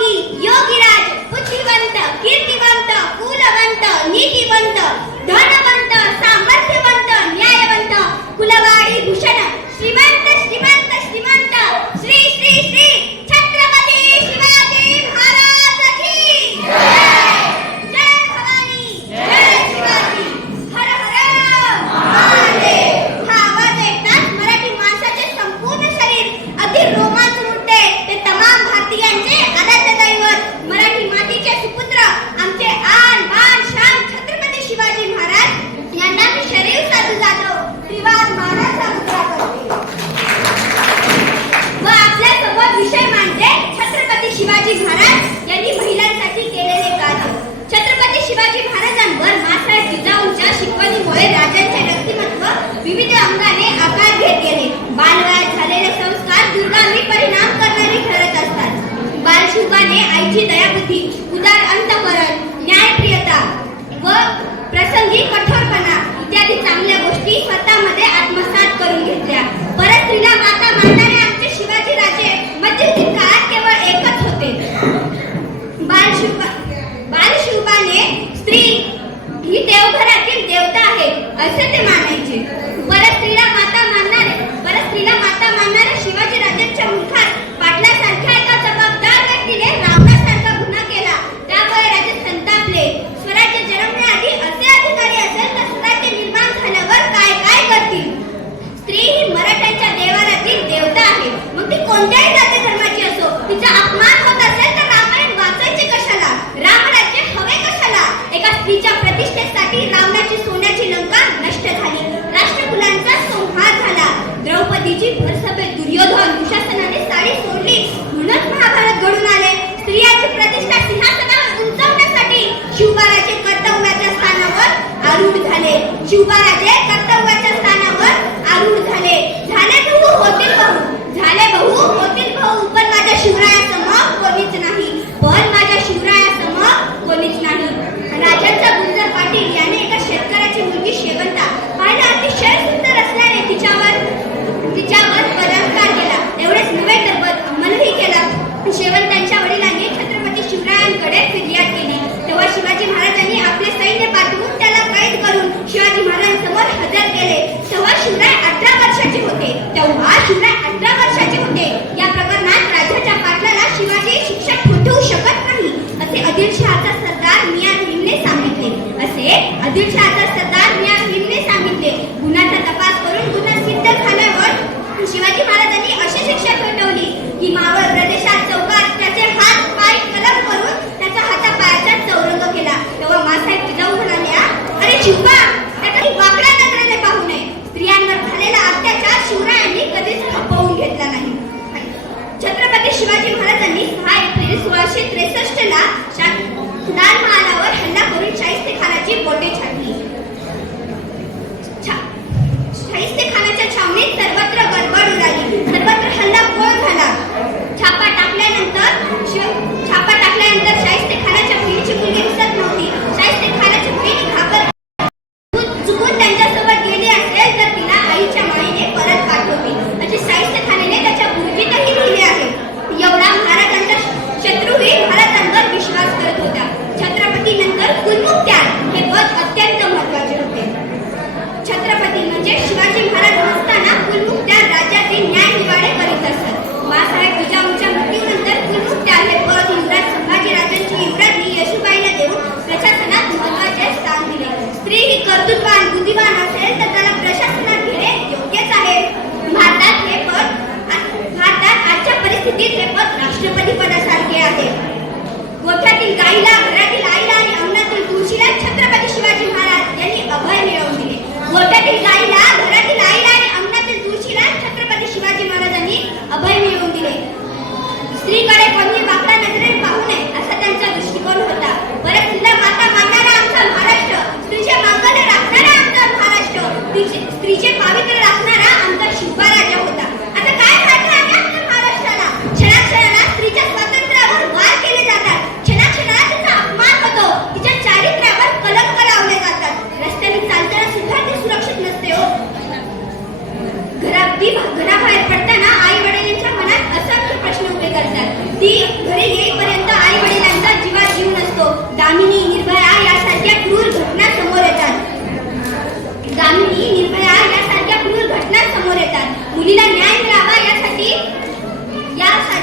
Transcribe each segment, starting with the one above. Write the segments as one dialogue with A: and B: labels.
A: योगी योगीराज बुद्धिवंत कीर्तिवंत कुलवंत नीतिवंत धन cuba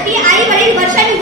A: થતી આવી વડીલ વર્ષાની